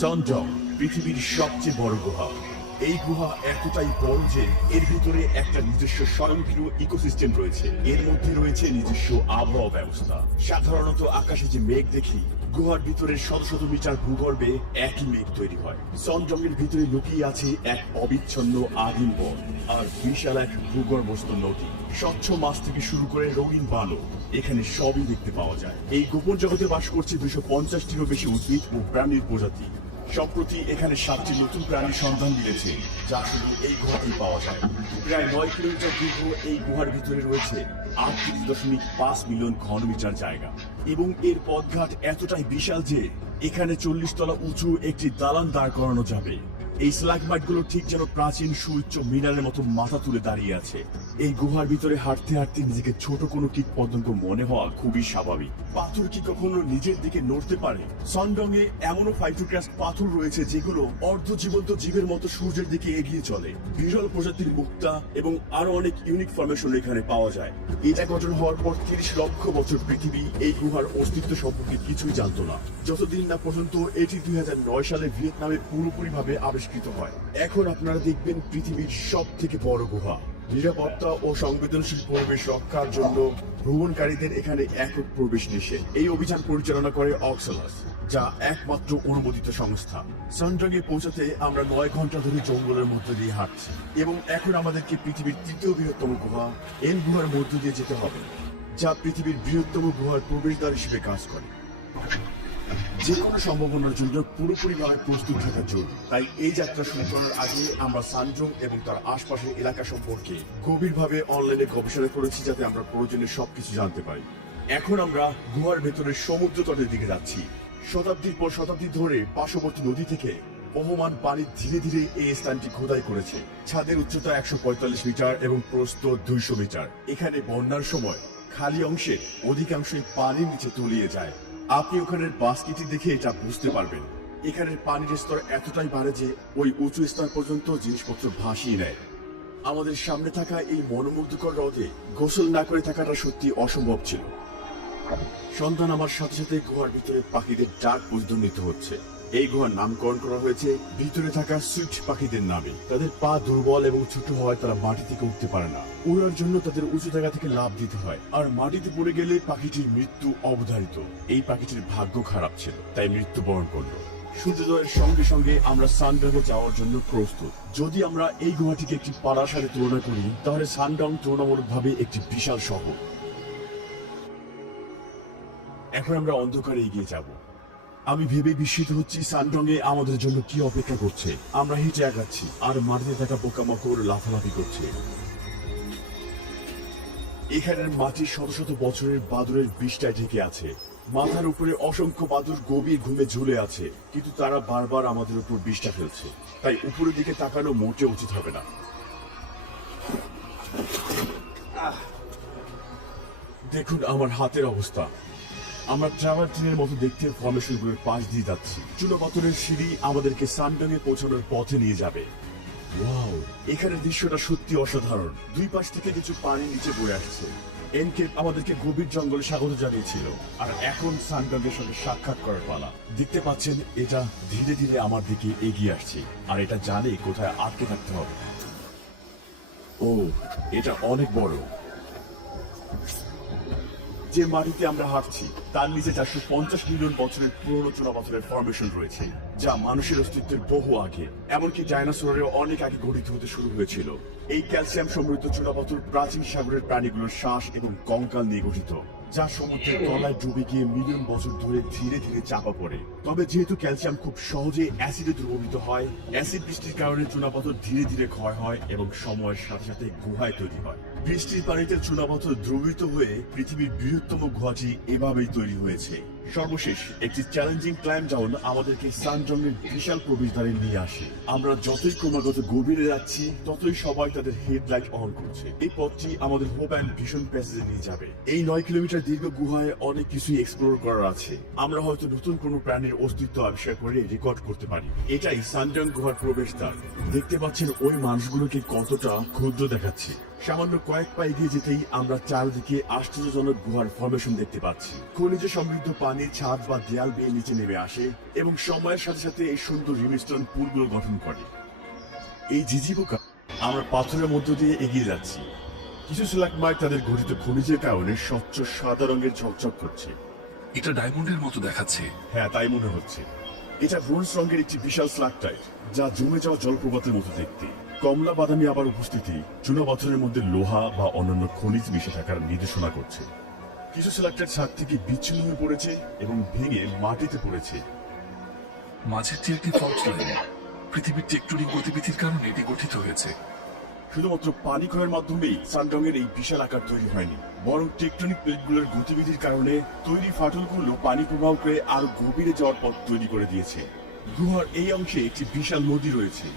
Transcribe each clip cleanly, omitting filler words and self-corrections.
সনডং পৃথিবীর সবচেয়ে বড় গুহা। এই গুহা এতটাই বড় যে এর ভিতরে একটা নিজস্ব স্বয়ংক্রিয় ইকোসিস্টেম রয়েছে। এর মধ্যে রয়েছে নিজস্ব আবহাওয়া ব্যবস্থা। সাধারণত আকাশে যে মেঘ দেখি, গুহার ভিতরে শত শত মিটার ভূগর্ভে একই মেঘ তৈরি হয়। সনডং এর ভিতরে লুকিয়ে আছে এক অবিচ্ছন্ন আদিম বন আর বিশাল এক ভূগর্ভস্থ নদী। স্বচ্ছ মাছ থেকে শুরু করে রঙিন বালক, এখানে সবই দেখতে পাওয়া যায়। এই গোপন জগতে বাস করছে 250টিরও বেশি উদ্ভিদ ও প্রাণীর প্রজাতি। সম্প্রতি এখানে 7টি নতুন প্রাণীর সন্ধান মিলেছে, যা শুধু এই গুহাতেই পাওয়া যায়। প্রায় 9 কিলোমিটার দীর্ঘ এই গুহার ভিতরে রয়েছে 38.5 মিলিয়ন ঘনমিটার জায়গা এবং এর পথঘাট এতটাই বিশাল যে এখানে 40 তলা উঁচু একটি দালান দাঁড় করানো যাবে। এই স্লাগমাইটগুলো ঠিক যেন প্রাচীন সুউচ্চ মিনারের মতো মাথা তুলে দাঁড়িয়ে আছে। এই গুহার ভিতরে হাঁটতে হাঁটতে নিজেকে ছোট কোনো কীট পতঙ্গ মনে হওয়া খুবই স্বাভাবিক। পাথর কি কখনো নিজের দিকে নড়তে পারে? সনডং এ এমনও ফাইটোক্রাস্ট পাথর রয়েছে যেগুলো অর্ধজীবন্ত জীবের মতো সূর্যের দিকে এগিয়ে চলে। বিরল প্রজাতির মুক্তা এবং আরো অনেক ইউনিক ফরমেশন এখানে পাওয়া যায়। এটা গঠন হওয়ার পর 30 লক্ষ বছর পৃথিবী এই গুহার অস্তিত্ব সম্পর্কে কিছুই জানতো না, যতদিন না পর্যন্ত এটি 2009 সালে ভিয়েতনামে পুরোপুরিভাবে আবিষ্কৃত হয়। এখন আপনারা দেখবেন পৃথিবীর সব থেকে বড় গুহা। নিরাপত্তা ও সংবেদনশীল পরিবেশ রক্ষার জন্য ভ্রমণকারীদের এখানে একক প্রবেশ নিষেধ। এই অভিযান পরিচালনা করে অক্সালাস, যা একমাত্র অনুমোদিত সংস্থা। সনডং এ পৌঁছাতে আমরা 9 ঘন্টা ধরে জঙ্গলের মধ্য দিয়ে হাঁটছি এবং এখন আমাদেরকে পৃথিবীর 3য় বৃহত্তম গুহা এন গুহার মধ্য দিয়ে যেতে হবে, যা পৃথিবীর বৃহত্তম গুহার প্রবেশদ্বার হিসেবে কাজ করে। যে কোনো সম্ভাবনার জন্য পুরোপুরিভাবে প্রস্তুত থাকা জরুরি। তাই এই যাত্রা শুরু করার আগে আমরা সানডং এবং তার আশপাশের এলাকা সম্পর্কে গভীরভাবে অনলাইনে গবেষণা করেছি, যাতে আমরা প্রয়োজনীয় সবকিছু জানতে পারি। এখন আমরা গুহার ভেতরে সমুদ্র তটের দিকে যাচ্ছি। শতাব্দীর পর শতাব্দী ধরে পার্শ্ববর্তী নদী থেকে বহমান পানি ধীরে ধীরে এই স্থানটি খোদাই করেছে। ছাদের উচ্চতা 145 মিটার এবং প্রস্থ 200 মিটার। এখানে বন্যার সময় খালি অংশে অধিকাংশই পানির নিচে তলিয়ে যায়। আপনি ওখানের বাস্কিটি দেখে এটা বুঝতে পারবেন। এখানের পানির স্তর এতটাই বাড়ে যে ওই উঁচু স্তর পর্যন্ত জিনিসপত্র ভাসিয়ে নেয়। আমাদের সামনে থাকা এই মনোমুগ্ধকর হ্রদে গোসল না করে থাকাটা সত্যি অসম্ভব ছিল। সন্ধান আমার সাথে সাথে গুহার ভিতরে পাখিদের ডাক প্রতিধ্বনিত হচ্ছে। এই গুহার নামকরণ করা হয়েছে ভিতরে থাকা সুইট পাখিদের নামে। তাদের পা দুর্বল এবং ছোট হওয়ায় তারা মাটি থেকে উঠতে পারে না। উড়ার জন্য তাদের উঁচু জায়গা থেকে লাফ দিতে হয়, আর মাটিতে পড়ে গেলে পাখিটির মৃত্যু অবধারিত। এই পাখিটির ভাগ্য খারাপ ছিল, তাই মৃত্যুবরণ করলো। সূর্যোদয়ের সঙ্গে সঙ্গে আমরা সানডংয়ে যাওয়ার জন্য প্রস্তুত। যদি আমরা এই গুহাটিকে একটি পাড়ার সাথে তুলনা করি, তাহলে সানডং তুলনামূলকভাবে একটি বিশাল শহর। এখন আমরা অন্ধকারে এগিয়ে যাব। আমি ভেবে বিস্মিত হচ্ছি সানডং এ আমাদের জন্য কি অপেক্ষা করছে। আমরা হেঁটে আগাচ্ছি আর মাটিতে থাকা পোকামাকড় লাফালাফি করছে। এখানের মাটি শত শত বছরের বাদুড়ের বৃষ্টায় ঢেকে আছে। মাথার উপরে অসংখ্য বাদুড় গভীর ঘুমে ঝুলে আছে, কিন্তু তারা বারবার আমাদের উপর বিষ্ঠা ফেলছে। তাই উপরের দিকে তাকানো মোটে উচিত হবে না। দেখুন আমার হাতের অবস্থা। আমরা ট্রাভার্টিনের মতো দেখতে ফরমেশনগুলোর পাশ দিয়ে যাচ্ছি। চুনাপাথরের সিঁড়ি আমাদেরকে সানডং এ পৌঁছানোর পথে নিয়ে যাবে। ওয়াও, এখানের দৃশ্যটা সত্যি অসাধারণ। দুই পাশ থেকে কিছু পানি নিচে বয়ে আসছে। এনকেপ আমাদেরকে গভীর জঙ্গলে স্বাগত জানিয়েছিল, আর এখন সানডং এর সঙ্গে সাক্ষাৎ করার পালা। দেখতে পাচ্ছেন এটা ধীরে ধীরে আমার দিকে এগিয়ে আসছে, আর এটা জানে কোথায় আটকে থাকতে হবে। ও, এটা অনেক বড়। যে মাটিতে আমরা হাঁটছি তার নিচে 450 মিলিয়ন বছরের পুরনো চুনাপাথরের ফরমেশন রয়েছে, যা মানুষের অস্তিত্বের বহু আগে, এমনকি ডাইনোসরের অনেক আগে গঠিত হতে শুরু হয়েছিল। এই ক্যালসিয়াম সমৃদ্ধ চুনাপাথর প্রাচীন সাগরের প্রাণীগুলোর শ্বাস এবং কঙ্কাল নিয়ে গঠিত, যা সমুদ্রের তলায় ডুবে গিয়ে মিলিয়ন বছর ধরে ধীরে ধীরে চাপা পড়ে। তবে যেহেতু ক্যালসিয়াম খুব সহজে অ্যাসিডে দ্রবীভূত হয়, অ্যাসিড বৃষ্টির কারণে চুনাপাথর ধীরে ধীরে ক্ষয় হয় এবং সময়ের সাথে সাথে গুহায় তৈরি হয়। বৃষ্টির পানিতে চুনাপাথর দ্রবীভূত হয়ে পৃথিবীর বৃহত্তম গুহাটি এভাবেই তৈরি হয়েছে। সর্বশেষ একটি চ্যালেঞ্জিং ক্লাইম্ব ডাউন আমাদেরকে সানডং এর বিশাল প্রবেশদ্বারে নিয়ে আসে। আমরা যতই ক্রমাগত গভীরে যাচ্ছি, ততই সবাই তাদের হেডলাইট অন করছে। এই পথটি আমাদের হোপ অ্যান্ড ভিশন প্যাসেজে নিয়ে যাবে। এই 9 কিলোমিটার দীর্ঘ গুহায় অনেক কিছুই এক্সপ্লোর করার আছে। আমরা হয়তো নতুন কোনো প্রাণীর অস্তিত্ব আবিষ্কার করে রেকর্ড করতে পারি। এটাই সানডং গুহার প্রবেশদ্বার। দেখতে পাচ্ছেন ওই মানুষগুলোকে কতটা ক্ষুদ্র দেখাচ্ছে। সামান্য কয়েক পা এগিয়ে যেতেই আমরা চারদিকে আশ্চর্যজনক গুহার ফরমেশন দেখতে পাচ্ছি। খনিজে সমৃদ্ধ পানি ছাদ বা দেয়াল বেয়ে নিচে নেমে আসে এবং সময়ের সাথে সাথে এই সুন্দর রিমিস্টন পুলগুলো গঠন করে। এই ঝিঝিপোকা আমরা পাথরের মধ্য দিয়ে এগিয়ে যাচ্ছি। কিছু স্ট্যালাগমাইট তাদের গঠিত খনিজের কারণে স্বচ্ছ সাদা রঙের ঝকঝক করছে। এটা ডায়মন্ডের মতো দেখাচ্ছে। হ্যাঁ, তাই মনে হচ্ছে। এটা ব্রোঞ্জ রঙের একটি বিশাল স্ট্যালাকটাইট, যা জমে যাওয়া জলপ্রপাতের মতো দেখতে। কমলা বাদামি আবার উপস্থিতি চুনা পাথরের মধ্যে লোহা বা অন্যান্য খনিজ মিশে থাকার নির্দেশনা করছে। কিছু স্ট্যালাকটাইট ছাদ থেকে বিচ্ছিন্ন হয়ে পড়েছে এবং ভেঙে মাটিতে পড়েছে। মাঝেরটি একটি ফল্ট লাইন। পৃথিবীর টেকটনিক গতিবিধির কারণে এটি গঠিত হয়েছে। শুধুমাত্র পানি ক্ষয়ের মাধ্যমেই সানডংয়ের এই বিশাল আকার তৈরি হয়নি, বরং টেকটনিক প্লেটগুলোর গতিবিধির কারণে তৈরি ফাটলগুলো পানি প্রবাহ করে আরো গভীরে যাওয়ার পথ তৈরি করে দিয়েছে। গুহার এই অংশে একটি বিশাল নদী রয়েছে।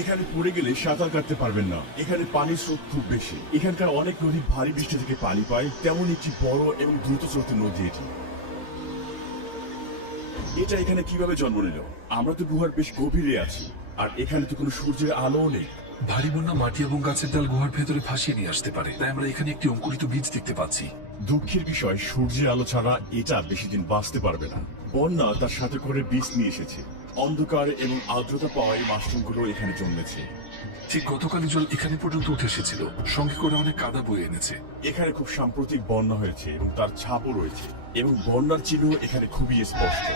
এখানে পড়ে গেলে সাঁতার কাটতে পারবেন না। এখানে পানির স্রোত খুব বেশি। এখানকার অনেক নদী ভারী বৃষ্টি থেকে পানি পায়, তেমন একটি বড় এবং দ্রুত স্রোতের নদী এটি। এটা এখানে কিভাবে জন্ম নিল? আমরা তো গুহার বেশ গভীরে আছি, আর এখানে তো কোনো সূর্যের আলোও নেই। ভারী বন্যা মাটি এবং গাছের ডাল গুহার ভেতরে ভাসিয়ে নিয়ে আসতে পারে, তাই আমরা এখানে একটি অঙ্কুরিত বীজ দেখতে পাচ্ছি। দুঃখের বিষয়, সূর্যের আলো ছাড়া এটা বেশি দিন বাঁচতে পারবে না। বন্যা তার সাথে করে বীজ নিয়ে এসেছে। অন্ধকার এবং আর্দ্রতা পাওয়ায় মাশরুমগুলো এখানে জন্মেছে। ঠিক গতকালই জল এখানে পর্যন্ত উঠে এসেছিল, সঙ্গে করে অনেক কাদা বয়ে এনেছে। এখানে খুব সাম্প্রতিক বন্যা হয়েছে এবং তার ছাপও রয়েছে, এবং বন্যার চিহ্ন এখানে খুবই স্পষ্ট।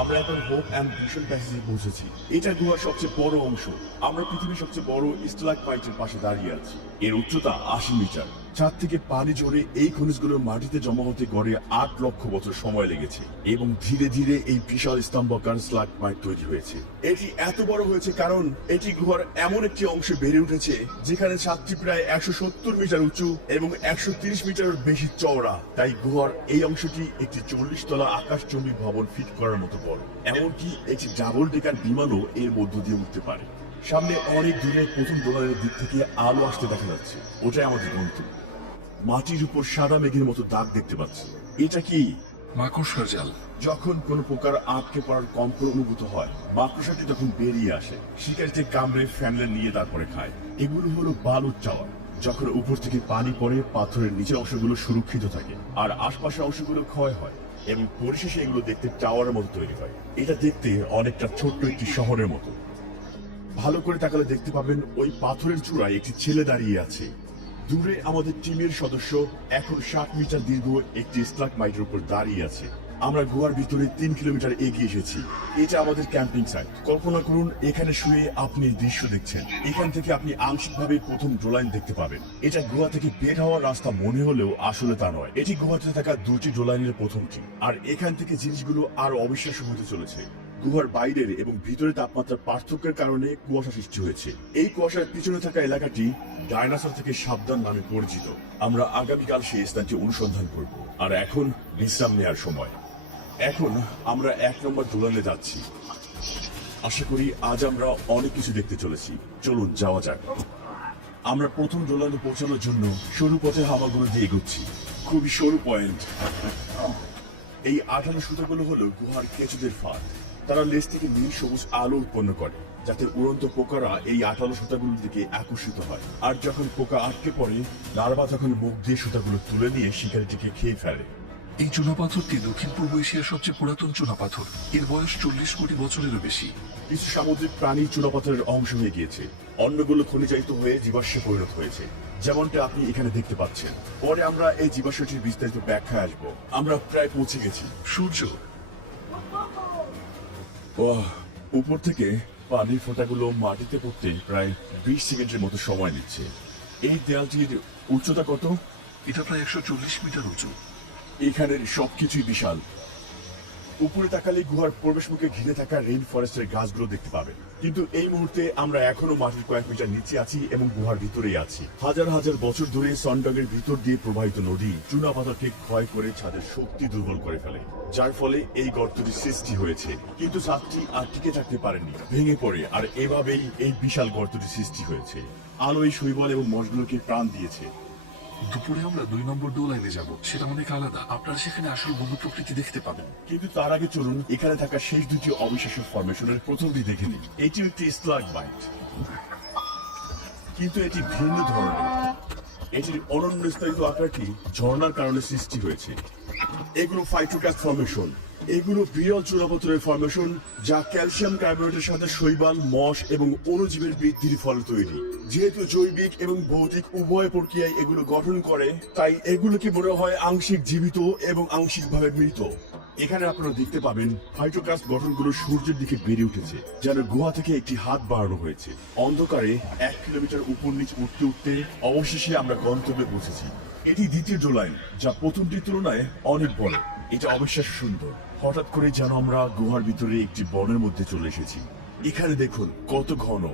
আমরা এখন হোপ অ্যান্ড ভিশন প্যাসেজে পৌঁছেছি। এটা গুহার সবচেয়ে বড় অংশ। আমরা পৃথিবীর সবচেয়ে বড় স্ট্যালাগমাইটের পাশে দাঁড়িয়ে আছি। এর উচ্চতা 80 মিটার। ছাদ থেকে পানি ঝরে এই খনিজগুলোর মাটিতে জমা হতে গড়ে 8 লক্ষ বছর সময় লেগেছে, এবং ধীরে ধীরে এই বিশাল স্তম্ভকার স্ট্যালাগমাইট তৈরি হয়েছে। এটি এত বড় হয়েছে কারণ এটি গুহার এমন একটি অংশে বেড়ে উঠেছে যেখানে ছাদটি প্রায় 170 মিটার উঁচু এবং 130 মিটারের বেশি চওড়া। তাই গুহার এই অংশটি একটি 40 তলা আকাশচুম্বী ভবন ফিট করার মতো বড়। এমনকি একটি ডাবল ডেকার বিমানও এর মধ্য দিয়ে উঠতে পারে। সামনে অনেক দূরে প্রথম ডোলারের দিক থেকে আলো আসতে দেখা যাচ্ছে। ওটাই আমাদের গন্তব্য। মাটির উপর সাদা মেঘের মতো দাগ দেখতে পাচ্ছি। এটা কি? মাকড়সার জাল। যখন কোনো প্রকার আটকে পড়ার কম্পন অনুভূত হয়, মাকড়সাটি তখন বেরিয়ে আসে। শিকারিতে কামড়ে ফ্যানলে নিয়ে তারপরে খায়। এগুলো হলো বালুর টাওয়ার। যখন উপর থেকে পানি পড়ে, পাথরের নিচের অংশগুলো সুরক্ষিত থাকে আর আশপাশের অংশগুলো ক্ষয় হয়, এবং পরিশেষে এগুলো দেখতে টাওয়ারের মতো তৈরি হয়। এটা দেখতে অনেকটা ছোট্ট একটি শহরের মতো। ভালো করে তাকালে দেখতে পাবেন ওই পাথরের চূড়ায় একটি ছেলে দাঁড়িয়ে আছে। দূরে আমাদের টিমের সদস্য এখন 60 মিটার দীর্ঘ একটি স্ট্যালাগমাইটের উপর দাঁড়িয়ে আছে। আমরা গুহার ভিতরে 3 কিলোমিটার এগিয়ে এসেছি। এটা আমাদের ক্যাম্পিং সাইট। কল্পনা করুন এখানে শুয়ে আপনি দৃশ্য দেখছেন। এখান থেকে আপনি আংশিকভাবে প্রথম ডোলাইন দেখতে পাবেন। এটা গুহা থেকে বের হওয়ার রাস্তা মনে হলেও আসলে তা নয়। এটি গুহাতে থাকা 2টি ডোলাইনের প্রথমটি, আর এখান থেকে জিনিসগুলো আরো অবিশ্বাস্য হতে চলেছে। গুহার বাইরের এবং ভিতরে তাপমাত্রার পার্থক্যের কারণে কুয়াশা সৃষ্টি হয়েছে। এই কুয়াশার পিছনে থাকা এলাকাটি ডাইনোসর থেকে সাবধান নামে পরিচিত। আমরা আগামীকাল সেই স্থানটি অনুসন্ধান করব, আর এখন বিশ্রাম নেওয়ার সময়। এখন আমরা 1 নম্বর ডোলানে যাচ্ছি। আশা করি আজ আমরা অনেক কিছু দেখতে চলেছি। চলুন যাওয়া যাক। আমরা প্রথম ডোলানে পৌঁছানোর জন্য সরু পথে হামাগুড়ি দিয়ে এগোচ্ছি। খুবই সরু পয়েন্ট। এই 18 সুতাগুলো হলো গুহার কেঁচুদের ফাঁদ। তারা লেজ থেকে নীল সবুজ আলো উৎপন্ন করে, যাতে উড়ন্ত পোকারা এই 18 সুতাগুলোর দিকে আকর্ষিত হয়। আর যখন পোকা আটকে পড়ে, লার্ভা তখন মুখ দিয়ে সুতাগুলো তুলে নিয়ে শিকারিটিকে খেয়ে ফেলে। এই চুনাপাথরটি দক্ষিণ পূর্ব এশিয়ার সবচেয়ে পুরাতন চুনাপাথর। এর বয়স 40 কোটি বছরেরও বেশি। কিছু সামুদ্রিক প্রাণী চুনাপাথরের অংশ হয়ে গিয়েছে, অন্যগুলো খনিজায়িত হয়ে জীবাশ্মে পরিণত হয়েছে, যেমনটা আপনি এখানে দেখতে পাচ্ছেন। পরে আমরা এই জীবাশ্মটির বিস্তারিত ব্যাখ্যায় আসবো। আমরা প্রায় পৌঁছে গেছি। সূর্য। উপর থেকে পানির ফোঁটাগুলো মাটিতে পড়তে প্রায় 20 সেকেন্ডের মতো সময় নিচ্ছে। এই দেয়ালটির উচ্চতা কত? এটা প্রায় 140 মিটার উঁচু। এখানের সবকিছুই বিশাল। উপরে তাকালে গুহার প্রবেশ মুখে ঘিরে থাকা রেইন ফরেস্টের গাছগুলো দেখতে পাবেন। কিন্তু এই মুহূর্তে আমরা এখনো মাটির কয়েক মিটার নিচে আছি এবং গুহার ভিতরেই আছি। হাজার হাজার বছর ধরে সনডগের ভিতর দিয়ে প্রবাহিত নদী চুনাপাথরকে ক্ষয় করে ছাদের শক্তি দুর্বল করে ফেলে, যার ফলে এই গর্তটি সৃষ্টি হয়েছে। কিন্তু ছাদটি আর টিকে থাকতে পারেনি, ভেঙে পড়ে, আর এভাবেই এই বিশাল গর্তটি সৃষ্টি হয়েছে। আলো এই শৈবাল এবং মশগুলোকে প্রাণ দিয়েছে। দুপুরে আমরা 2 নম্বর ডোলাইনে যাব। সেটা অনেক আলাদা। আপনারা সেখানে আসল বন্য প্রকৃতি দেখতে পাবেন। কিন্তু তার আগে চলুন এখানে থাকা শেষ 2টি অবিশ্বাস্য ফরমেশনের প্রথমটি দেখে নিই। এটি একটি স্ট্যালাগমাইট। কিন্তু এটি ভিন্ন ধরনের। এটির অনন্য স্থায়িত আকারটি ঝর্ণার কারণে সৃষ্টি হয়েছে। এগুলো ফাইটোক্যাস্ট ফর্মেশন। এগুলো বিরল চুনাপাথরের ফর্মেশন, যা ক্যালসিয়াম কার্বনেটের সাথে শৈবাল, মশ এবং অণুজীবের বৃদ্ধির ফলে তৈরি। যেহেতু জৈবিক এবং ভৌতিক উভয় প্রক্রিয়ায় এগুলো গঠন করে, তাই এগুলোকে মনে হয় আংশিক জীবিত এবং আংশিকভাবে মৃত। এখানে আপনারা দেখতে পাবেন ফাইটোক্যাস্ট গঠনগুলো সূর্যের দিকে বেড়ে উঠেছে, যেন গুহা থেকে একটি হাত বাড়ানো হয়েছে। অন্ধকারে 1 কিলোমিটার উপর নিচ উঠতে উঠতে অবশেষে আমরা গন্তব্যে পৌঁছেছি। এটি দ্বিতীয় ডোলাইন, যা প্রথমটির তুলনায় অনেক বড়। এটা অবিশ্বাস্য সুন্দর। হঠাৎ করে যেন আমরা গুহার ভিতরে একটি বনের মধ্যে চলে এসেছি। এখানে দেখুন কত ঘন।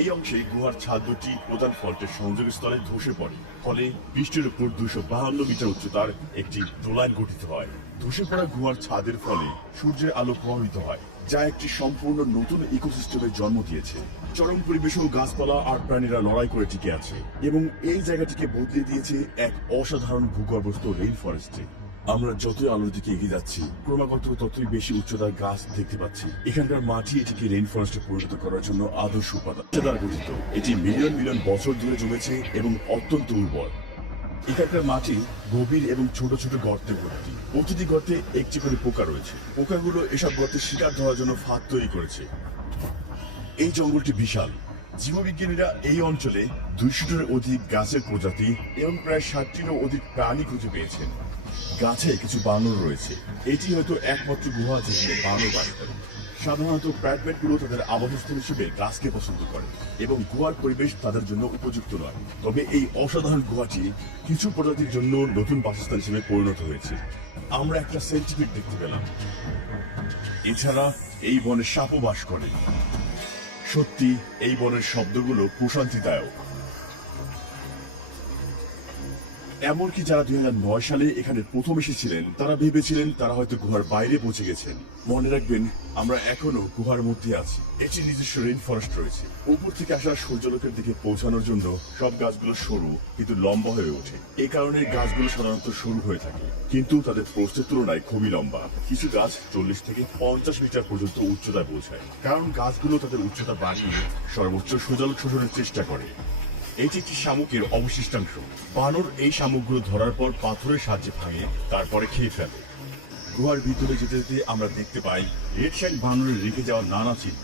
এই অংশে গুহার ছাদ দুটি প্রধান ফল্টের সংযোগস্থলে ধসে পড়ে, ফলে বৃষ্টির উপর 252 মিটার উচ্চতার একটি ডোলাইন গঠিত হয়। ধসে পড়া গুহার ছাদের ফলে সূর্যের আলো প্রভাবিত হয়, যা একটি সম্পূর্ণ নতুন ইকোসিস্টেমের জন্ম দিয়েছে। চরম পরিবেশেও গাছপালা আর প্রাণীরা লড়াই করে টিকে আছে এবং এই জায়গাটিকে বদলে দিয়েছে এক অসাধারণ ভূগর্ভস্থ রেইন ফরেস্টে। আমরা যতই আলোর দিকে এগিয়ে যাচ্ছি, ক্রমাগত ততই বেশি উচ্চতার গাছ দেখতে পাচ্ছি। এখানকার মাটি এটিকে রেইন ফরেস্টে পরিণত করার জন্য আদর্শ উপাদান দ্বারা গঠিত। এটি মিলিয়ন মিলিয়ন বছর ধরে জমেছে এবং অত্যন্ত উর্বর। এখানকার মাটি গভীর এবং ছোট ছোট গর্তে ভর্তি। প্রতিটি গর্তে একটি করে পোকা রয়েছে। পোকাগুলো এসব গর্তে শিকার ধরার জন্য ফাঁদ তৈরি করেছে। এই জঙ্গলটি বিশাল। জীববিজ্ঞানীরা এই অঞ্চলে 200-টির অধিক গাছের প্রজাতি এবং প্রায় 60-টিরও অধিক প্রাণী খুঁজে পেয়েছেন। গাছে কিছু বানর রয়েছে। এটি হয়তো একমাত্র গুহা যেখানে বানর বাস করে। সাধারণত প্রাইমেটগুলো তাদের আবাসস্থল হিসেবে গাছকে পছন্দ করে এবং গুহার পরিবেশ তাদের জন্য উপযুক্ত নয়। তবে এই অসাধারণ গুহাটি কিছু প্রজাতির জন্য নতুন বাসস্থান হিসেবে পরিণত হয়েছে। আমরা একটা সেন্টিপিড দেখতে পেলাম। এছাড়া এই বনে সাপও বাস করে। সত্যি এই বনের শব্দগুলো প্রশান্তিদায়ক। এমনকি যারা 2009 সালে এখানে প্রথম এসেছিলেন, তারা ভেবেছিলেন তারা হয়তো গুহার বাইরে পৌঁছে গেছেন। মনে রাখবেন, আমরা এখনো গুহার মধ্যে আছি। এটি নিজস্ব রেইন ফরেস্ট রয়েছে। উপর থেকে আসা সূর্যালোকের দিকে পৌঁছানোর জন্য সব গাছগুলো সরু কিন্তু লম্বা হয়ে ওঠে। এই কারণে গাছগুলো সাধারণত সরু হয়ে থাকে, কিন্তু তাদের প্রস্থের তুলনায় খুবই লম্বা। কিছু গাছ 40 থেকে 50 মিটার পর্যন্ত উচ্চতায় পৌঁছায়, কারণ গাছগুলো তাদের উচ্চতা বাড়িয়ে সর্বোচ্চ সূর্যালোক শোষণের চেষ্টা করে। এটি একটি শামুকের অবশিষ্টাংশ। বানর এই শামুকগুলো ধরার পর পাথরের সাহায্যে ভাঙে, তারপরে খেয়ে ফেলে। গুহার ভিতরে যেতে যেতে আমরা দেখতে পাই রেড শাইক বানরের রেখে যাওয়া নানা চিহ্ন।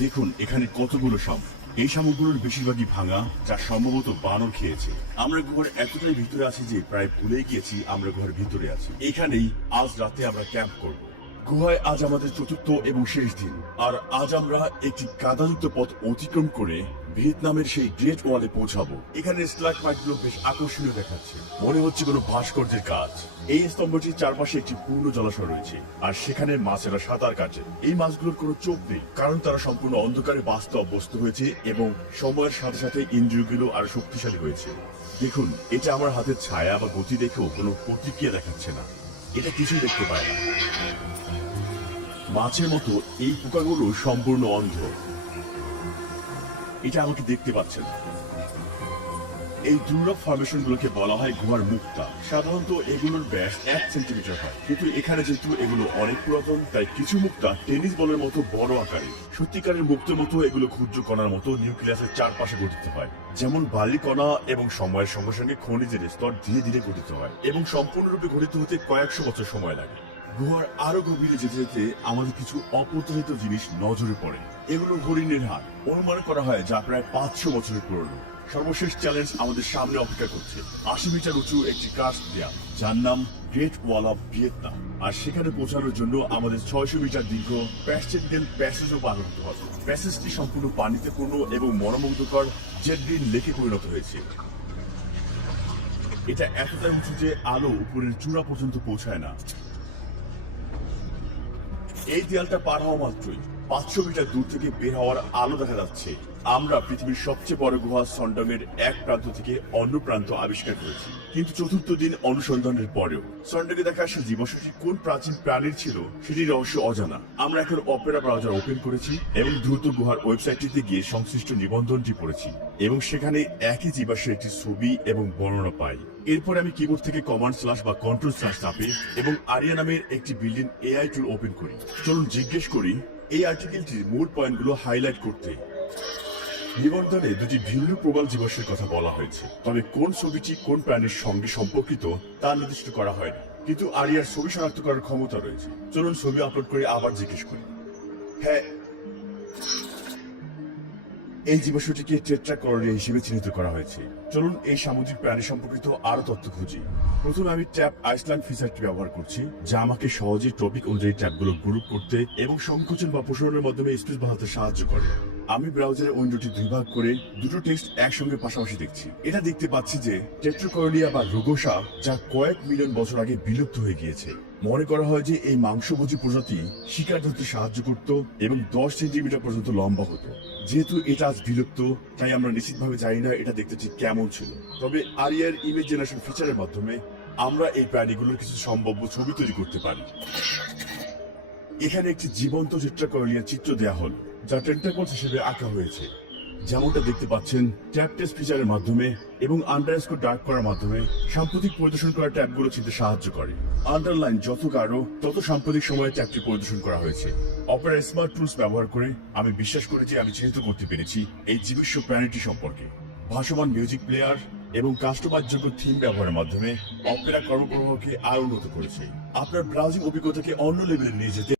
দেখুন এখানে কতগুলো শামুক। এই শামুকগুলোর বেশিরভাগই ভাঙা, যা সম্ভবত বানর খেয়েছে। আমরা গুহার এতটাই ভিতরে আছি যে প্রায় ভুলে গিয়েছি আমরা গুহার ভিতরে আছি। এখানেই আজ রাতে আমরা ক্যাম্প করব। গুহায় আজ আমাদের চতুর্থ এবং শেষ দিন, আর আজ আমরা একটি কাদাযুক্ত পথ অতিক্রম করে ভিয়েতনামের সেই গ্রেট ওয়ালে পৌঁছাবো। এখানে স্ট্যালাগমাইটগুলো বেশ আকর্ষণীয় দেখাচ্ছে, মনে হচ্ছে কোনো ভাস্কর্যের কাজ। এই স্তম্ভটির চারপাশে একটি পূর্ণ জলাশয় রয়েছে, আর সেখানে মাছেরা সাঁতার কাটে। এই মাছগুলোর কোনো চোখ নেই, কারণ তারা সম্পূর্ণ অন্ধকারে বাঁচতে অভ্যস্ত হয়েছে এবং সময়ের সাথে সাথে ইন্দ্রিয়গুলো আরো শক্তিশালী হয়েছে। দেখুন, এটা আমার হাতের ছায়া বা গতি দেখেও কোনো প্রতিক্রিয়া দেখাচ্ছে না। এটা কিছুই দেখতে পায় না। মাছের মতো এই পোকাগুলো সম্পূর্ণ অন্ধ। এটা আমাকে দেখতে পাচ্ছে না। এই দুর্লভ ফরমেশন গুলোকে বলা হয় গুহার মুক্তা। সাধারণত এগুলোর ব্যাস 1 সেন্টিমিটার হয়, কিন্তু এখানে যেহেতু এগুলো অনেক পুরাতন, তাই কিছু মুক্তা টেনিস বলের মতো বড় আকারে। সত্যিকারের মুক্তের মতো এগুলো ক্ষুদ্র কণার মতো নিউক্লিয়াসের চারপাশে গঠিত হয়। যেমন বালি কণা, এবং সময়ের সঙ্গে সঙ্গে খনিজের স্তর ধীরে ধীরে গঠিত হয় এবং সম্পূর্ণরূপে গঠিত হতে কয়েকশো বছর সময় লাগে। গুহার আরো গভীরে যেতে যেতে আমাদের কিছু অপ্রত্যাশিত জিনিস নজরে পড়ে। এগুলো হরিণের হাড়, অনুমান করা হয় যা প্রায় 500 বছরের পুরনো। সর্বশেষ চ্যালেঞ্জ আমাদের সামনে অপেক্ষা করছে। 80 মিটার উঁচু একটি কার্স্ট দেয়াল, যার নাম গ্রেট ওয়াল অফ ভিয়েতনাম। আর সেখানে পৌঁছানোর জন্য আমাদের 600 মিটার দীর্ঘ প্যাসচেন্ডেল প্যাসেজও পার হতে হবে। প্যাসেজটি সম্পূর্ণ পানিতে পূর্ণ এবং মনোমুগ্ধকর জেড গ্রিন লেকে পরিণত হয়েছে। এটা এতটাই উঁচু যে আলো উপরের চূড়া পর্যন্ত পৌঁছায় না। এই দেয়ালটা পার হওয়া মাত্রই 500 মিটার দূর থেকে বের হওয়ার আলো দেখা যাচ্ছে। আমরা পৃথিবীর সবচেয়ে বড় গুহা সন্ডামের এক প্রান্ত থেকে অন্য প্রান্ত আবিষ্কার করেছি, কিন্তু চতুর্থ দিন অনুসন্ধানের পরেও সন্ডাকে দেখা আসা জীবাশ্মটি কোন প্রাচীন প্রাণীর ছিল সেটির রহস্য অজানা। আমরা এখন অপেরা ব্রাউজার ওপেন করেছি এবং দ্রুত গুহার ওয়েবসাইটটিতে গিয়ে সংশ্লিষ্ট নিবন্ধনটি পড়েছি এবং সেখানে একই জীবাশ্মের একটি ছবি এবং বর্ণনা পাই। এরপর আমি কিবোর্ড থেকে কমান্ড স্ল্যাশ বা কন্ট্রোল স্ল্যাশ চাপে এবং আরিয়া নামের একটি বিল্ডিং এআই টুল ওপেন করি। চলুন জিজ্ঞেস করি এই আর্টিকেলটির মূল পয়েন্টগুলো হাইলাইট করতে। নিবন্ধনে দুটি ভিন্ন প্রবাল জীবাশ্মের কথা বলা হয়েছে, তবে কোন ছবিটি কোন প্রাণীর সঙ্গে সম্পর্কিত তা নির্দিষ্ট করা হয়নি। কিন্তু আরিয়ার ছবি শনাক্ত করার ক্ষমতা রয়েছে। চলুন ছবি আপলোড করে আবার জিজ্ঞেস করি। হ্যাঁ, এই জীবাশ্মটিকে টেট্রাকরোরিয়া হিসেবে চিহ্নিত করা হয়েছে। চলুন এই সামুদ্রিক প্রাণী সম্পর্কিত আরো তথ্য খুঁজি। প্রথমে আমি ট্যাপ আইসল্যান্ড ফিচারটি ব্যবহার করছি, যা আমাকে সহজে টপিক অনুযায়ী ট্যাপগুলো গ্রুপ করতে এবং সংকোচন বা প্রসারণের মাধ্যমে স্পেস বাড়াতে সাহায্য করে। আমি ব্রাউজারের উইন্ডোটি দুই ভাগ করে দুটো টেক্সট একসঙ্গে পাশাপাশি দেখছি। এটা দেখতে পাচ্ছি যে টেট্রাকরোরিয়া বা রোগোসা, যা কয়েক মিলিয়ন বছর আগে বিলুপ্ত হয়ে গিয়েছে। মনে করা হয় যে এই মাংসভোজী প্রজাতি শিকার ধরতে সাহায্য করত এবং 10 সেন্টিমিটার পর্যন্ত লম্বা হতো। যেহেতু এটা আজ বিলুপ্ত, তাই আমরা নিশ্চিতভাবে জানি না এটা দেখতে ঠিক কেমন ছিল। তবে আরিয়ার ইমেজ জেনারেশন ফিচারের মাধ্যমে আমরা এই প্রাণীগুলোর কিছু সম্ভাব্য ছবি তৈরি করতে পারি। এখানে একটি জীবন্ত টেট্রাকরোরিয়ার চিত্র দেওয়া হল, যা টেন্টাকলস হিসেবে আঁকা হয়েছে। যেমনটা দেখতে পাচ্ছেন, ট্যাপ টেস্ট ফিচারের মাধ্যমে এবং আন্ডারস্কোর ডার্ক করার মাধ্যমে সাম্প্রতিক পরিদর্শন করা ট্যাবগুলো চিনতে সাহায্য করে। আন্ডারলাইন যত গাঢ়, তত সাম্প্রতিক সময়ে ট্যাবটি পরিদর্শন করা হয়েছে। অপেরা স্মার্ট টুলস ব্যবহার করে আমি বিশ্বাস করি যে আমি চিহ্নিত করতে পেরেছি এই জীবিশ্ব প্রাণীটি সম্পর্কে। ভাসমান মিউজিক প্লেয়ার এবং কাস্টমাইজযোগ্য থিম ব্যবহারের মাধ্যমে অপেরা কর্মপ্রবাহকে আরো উন্নত করেছে। আপনার ব্রাউজিং অভিজ্ঞতাকে অন্য লেভেলে নিয়ে যেতে